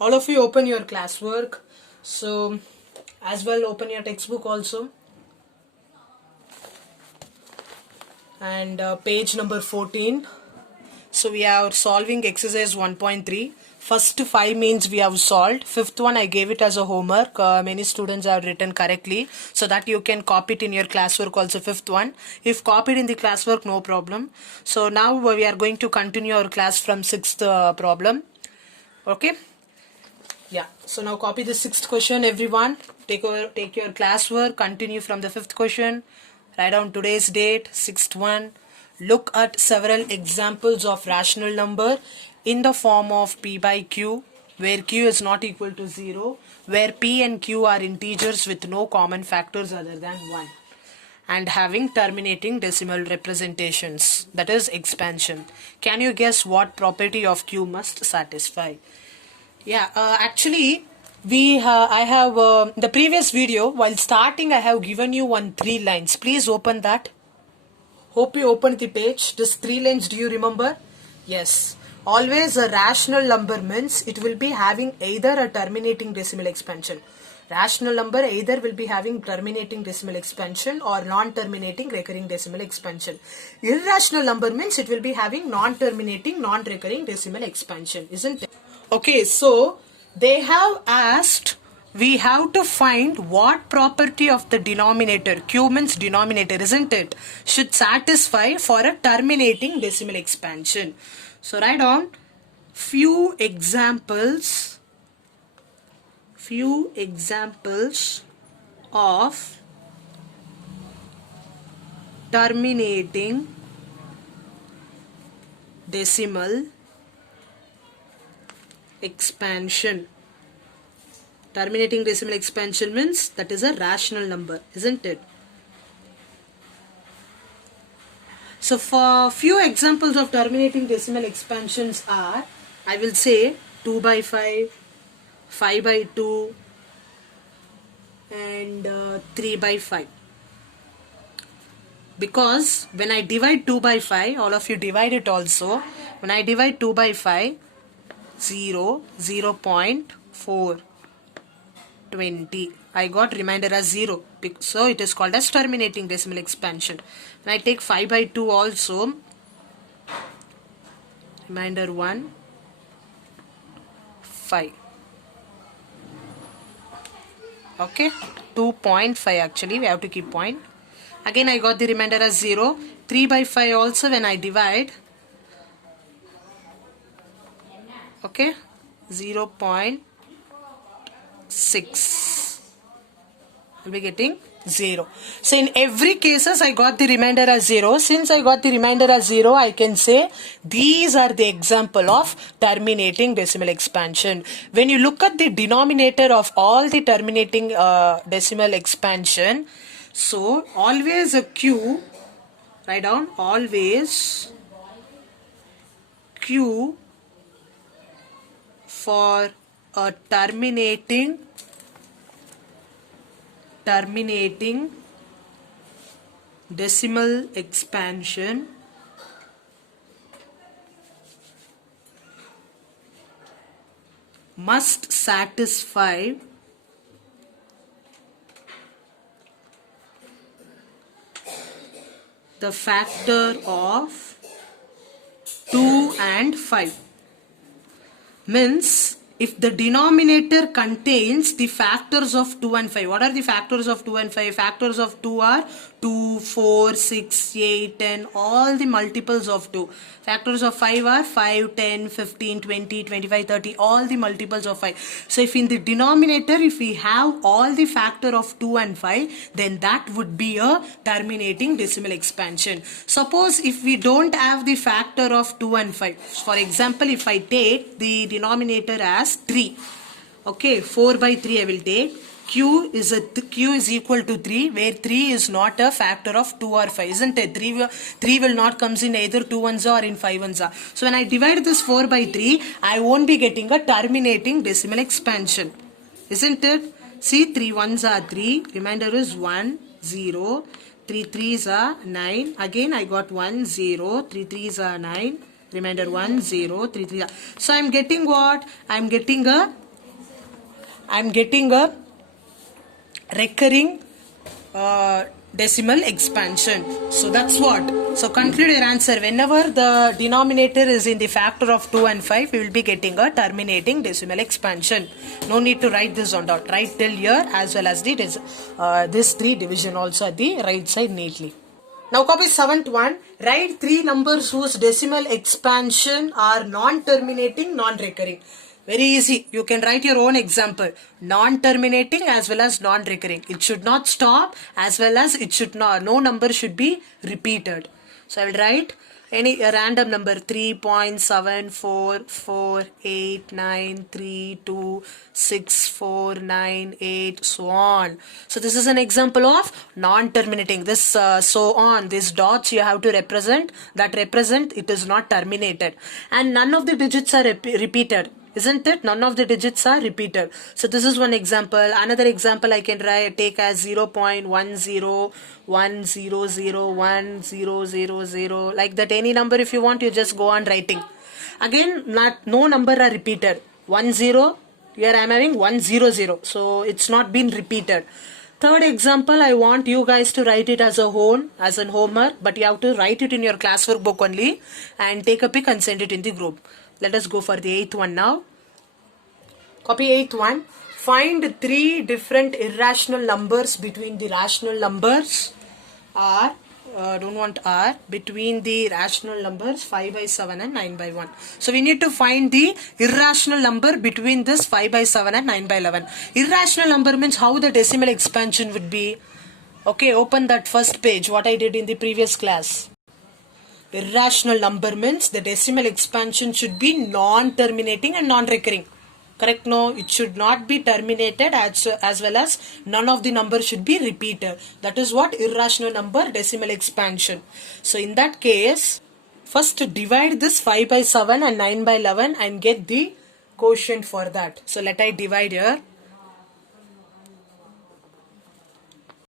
All of you open your classwork. So as well open your textbook also. And page number 14. So we are solving exercise 1.3. First 5 means we have solved. Fifth one I gave it as a homework. Many students have written correctly, so that you can copy it in your classwork also. Fifth one, if copied in the classwork, no problem. So now we are going to continue our class from sixth problem. Okay. Yeah. So now copy the sixth question, everyone. Take your classwork. Continue from the fifth question. Write down today's date, sixth one. Look at several examples of rational number in the form of p by q, where q is not equal to 0, where p and q are integers with no common factors other than 1, and having terminating decimal representations, that is expansion. Can you guess what property of q must satisfy? Yeah, actually, I have the previous video, while starting I have given you 3 lines. Please open that. Hope you opened the page. This 3 lines, do you remember? Yes. Always a rational number means it will be having either a terminating decimal expansion. Rational number either will be having terminating decimal expansion or non-terminating recurring decimal expansion. Irrational number means it will be having non-terminating, non-recurring decimal expansion, isn't it? Okay, so they have asked, we have to find what property of the denominator, q means denominator, isn't it, should satisfy for a terminating decimal expansion. So write down few examples of terminating decimal expansion. Terminating decimal expansion means that is a rational number, isn't it? So for few examples of terminating decimal expansions are, I will say 2 by 5, 5 by 2 and 3 by 5. Because when I divide 2 by 5, all of you divide it also. When I divide 2 by 5, 0, 0.4, 20. I got remainder as 0. So it is called as terminating decimal expansion. When I take 5 by 2 also, remainder 1, 5. Okay, 2.5 actually, we have to keep point. Again I got the remainder as 0. 3 by 5 also when I divide, okay, 0.6. I'll be getting 0. So in every cases I got the remainder as 0. Since I got the remainder as 0, I can say these are the example of terminating decimal expansion. When you look at the denominator of all the terminating decimal expansion, so always a q, write down always q for a terminating decimal expansion must satisfy the factor of 2 and 5. Means if the denominator contains the factors of 2 and 5. What are the factors of 2 and 5? Factors of 2 are 2, 4, 6, 8, 10, all the multiples of 2. Factors of 5 are 5, 10, 15, 20, 25, 30, all the multiples of 5. So if in the denominator, if we have all the factor of 2 and 5, then that would be a terminating decimal expansion. Suppose if we don't have the factor of 2 and 5. For example, if I take the denominator as 3. Okay, 4 by 3 I will take. Q is equal to 3, where 3 is not a factor of 2 or 5, isn't it? 3 will not comes in either 2 ones or in 5 ones. So when I divide this 4 by 3, I won't be getting a terminating decimal expansion, isn't it? See, 3 ones are 3, remainder is 1, 0, 3 threes are 9, again I got 1, 0, 3 threes are 9, remainder 1, 0, 3 3. So I am getting what? I am getting a I'm getting a recurring decimal expansion. So that's what. So conclude your answer. Whenever the denominator is in the factor of 2 and 5, we will be getting a terminating decimal expansion. No need to write this on dot. Write till here as well as the this 3 division also at the right side neatly. Now copy 7th one. Write 3 numbers whose decimal expansion are non-terminating, non-recurring. Very easy. You can write your own example. Non-terminating as well as non-recurring. It should not stop as well as it should not. No number should be repeated. So I will write any random number 3.7448932649 so on. So this is an example of non-terminating. This so on, these dots you have to represent. That represent it is not terminated, and none of the digits are repeated. Isn't it? None of the digits are repeated. So this is one example. Another example I can take as 0.1010001000 like that. Any number if you want, you just go on writing. Again, no number are repeated. 10, here I am having 100. So it's not been repeated. Third example, I want you guys to write it as a homework, but you have to write it in your classwork book only and take a pic and send it in the group. Let us go for the 8th one now. Copy 8th one. Find 3 different irrational numbers between the rational numbers R, between the rational numbers 5 by 7 and 9 by 1. So we need to find the irrational number between this 5 by 7 and 9 by 11. Irrational number means how the decimal expansion would be. Okay, open that first page, what I did in the previous class. Irrational number means the decimal expansion should be non-terminating and non-recurring. Correct? No, it should not be terminated as well as none of the numbers should be repeated. That is what irrational number decimal expansion. So in that case, first divide this 5 by 7 and 9 by 11 and get the quotient for that. So let I divide here.